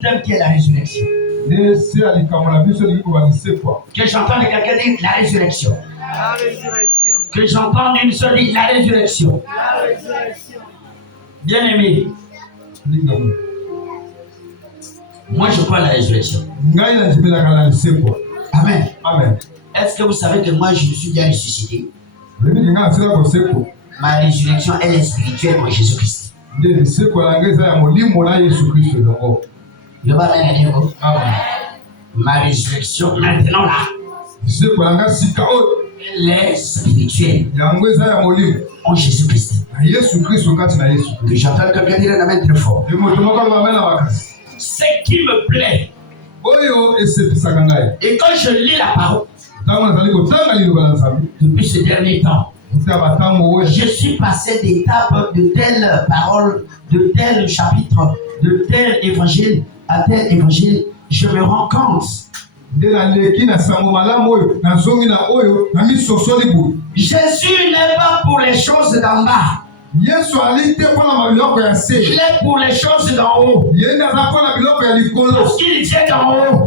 Thème qui est la résurrection. Que j'entende quelqu'un dire la résurrection. La résurrection. Que j'entende une seule dire la résurrection. La résurrection. Bien aimé. Moi je crois à la résurrection. Amen. Amen. Est-ce que vous savez que moi je me suis déjà ressuscité? Ma résurrection elle est spirituelle en Jésus-Christ. Ma résurrection maintenant là, elle est spirituelle en Jésus-Christ. Que j'entends quelqu'un dire un amen très fort. Ce qui me plaît, et quand je lis la parole, depuis ce dernier temps, je suis passé d'étape de telle parole, de tel chapitre, de tel évangile à tel évangile. Je me rends compte. Jésus n'est pas pour les choses d'en bas. Il est pour les choses d'en haut. Parce qu'il vient d'en haut.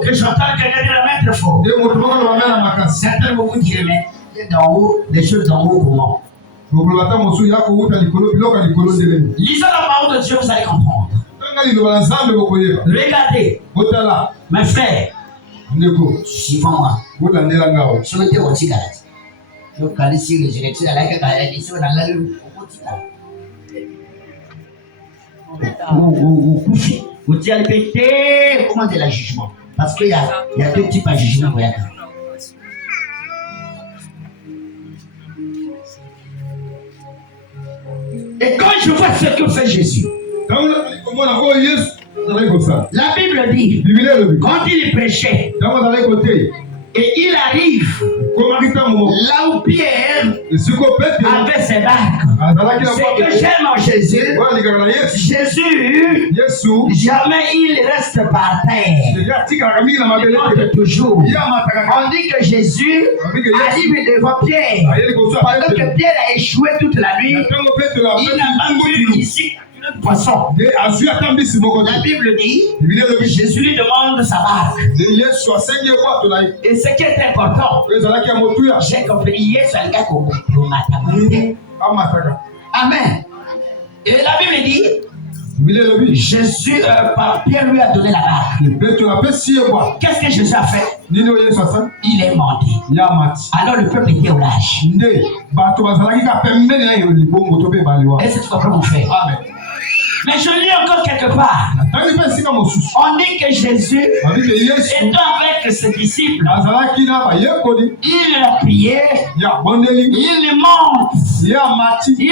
Que j'entends quelqu'un dire la main très fort. Certains vont vous dire, mais d'en haut, les choses d'en haut, comment? Lisez la parole de Dieu, vous allez comprendre. Regardez, mes frères, suivez-moi. Je me dis au tigre. Je vais aller sur les élections à la résurrection. Vous dites à répéter, comment c'est le jugement? Parce qu'il y a deux types de jugement. Et quand je vois ce que fait Jésus, la Bible dit, quand il prêchait, et il arrive là où Pierre avait ses barques. C'est que j'aime en Jésus. Jésus, jamais il reste par terre. Il monte toujours. On dit que Jésus arrive devant Pierre. Pendant que Pierre a échoué toute la nuit, il n'a pas vu ici de poisson. La Bible dit, Jésus lui demande sa barque. Et ce qui est important, j'ai compris, Amen. Et la Bible dit, Jésus, Pierre lui a donné la barque. Qu'est-ce que Jésus a fait? Il est monté. Alors le peuple était au large. Est-ce que tu comprends mon frère? Amen. Mais je lis encore quelque part. On dit que Jésus, étant avec ses disciples, il a prié, il monte, il est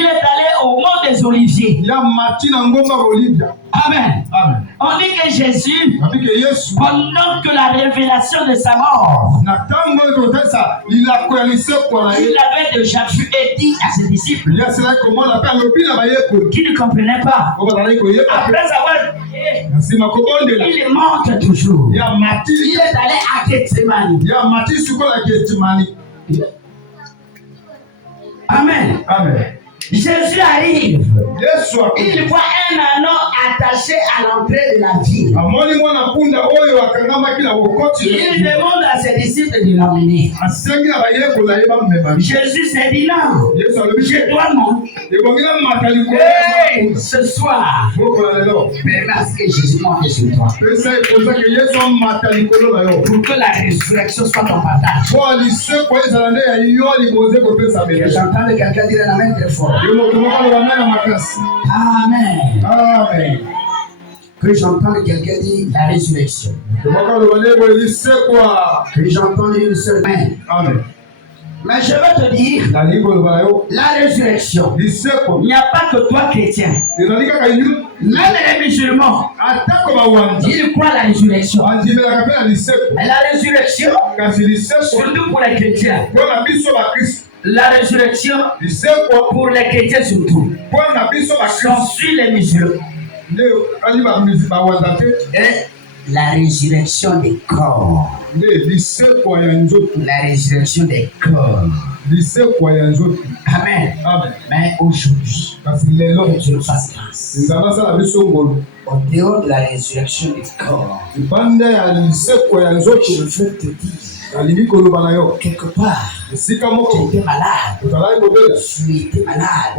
allé au mont des Oliviers. Amen. Amen. On dit que Jésus, pendant que la révélation de sa mort, il avait déjà vu et dit à ses disciples qui ne comprenaient pas. Après avoir prié, il monte toujours. Il est allé à Gethsemane. Amen. Amen. Jésus arrive. Il voit un anneau attaché à l'entrée de la ville. Il demande à ses disciples de l'emmener. Jésus s'est dit non. Je dois monter. Ce soir, permets que Jésus monte sur toi. Pour que la résurrection soit ton partage. J'entends quelqu'un dire la main très fort. Amen. Amen. Que j'entende quelqu'un dire la résurrection. Que j'entende une seule main. Amen. Mais je vais te dire, la résurrection, il n'y a pas que toi chrétien. Même les musulmans, ils croient à la résurrection. Et la résurrection, surtout pour les chrétiens. La résurrection, pour les chrétiens surtout, sont sur les musulmans. Et la résurrection des corps. La résurrection des corps. Amen. Amen. Mais aujourd'hui, que Dieu nous fasse grâce. En dehors de la résurrection du corps, je veux te dire, quelque part, tu étais malade, tu étais malade,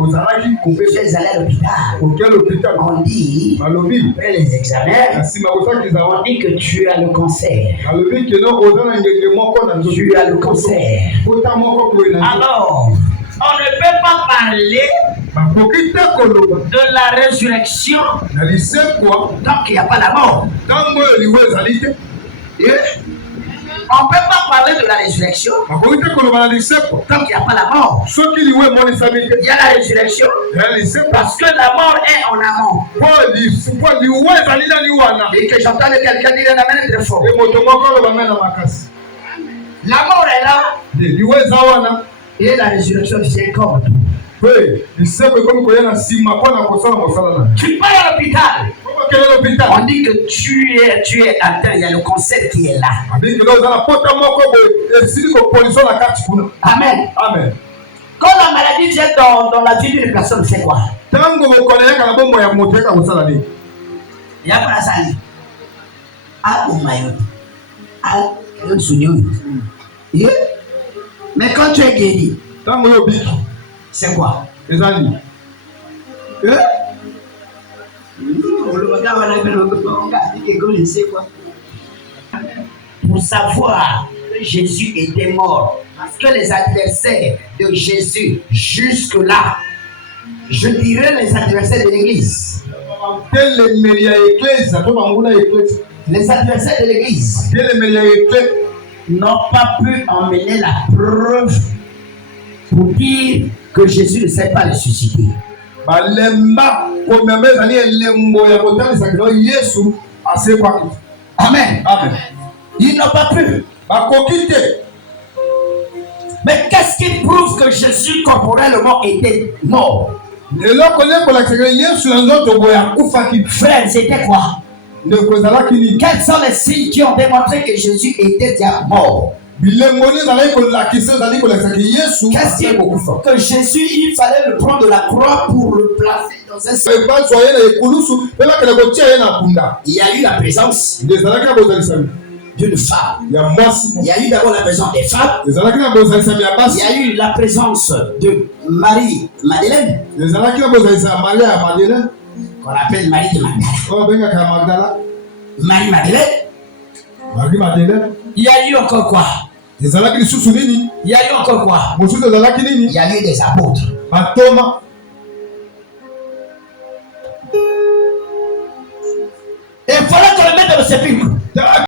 tu es allé à l'hôpital, on dit, après les examens, on dit que tu as le cancer. Tu as le cancer. Alors, on ne peut pas parler de la résurrection tant qu'il n'y a pas la mort. On ne peut pas parler de la résurrection tant qu'il n'y a pas la mort. Il y a la résurrection parce que la mort est en amont. Et que j'entends quelqu'un dire la main très fort. La mort est là. Et la résurrection vient comme tout. Tu pars à l'hôpital. On dit que tu es atteint, il y a le cancer qui est là. Amen. Amen. Quand la maladie vient dans la vie d'une personne, c'est quoi? Il y a pas la salle. Ah, oh my God. Ah, mais quand tu es guéri, c'est quoi? Pour savoir que Jésus était mort, parce que les adversaires de Jésus jusque-là, je dirais les adversaires de l'Église, les adversaires de l'Église n'ont pas pu emmener la preuve pour dire que Jésus ne s'est pas ressuscité. Amen. Amen. Ils n'ont pas pu. Mais qu'est-ce qui prouve que Jésus corporellement était mort? Frère, c'était quoi? Quels sont les signes qui ont démontré que Jésus était déjà mort? Qu'est-ce qui prouve que Jésus, il fallait le prendre de la croix pour le placer dans un sac? Il y a eu la présence d'une femme. Il y a eu d'abord la présence des femmes. Il y a eu la présence de Marie-Madeleine, qu'on appelle Marie de Magdala. Marie-Madeleine. Il y a eu encore quoi? Il y a eu encore quoi? Il y a eu des apôtres. Et il fallait que le mette dans le sépulcre.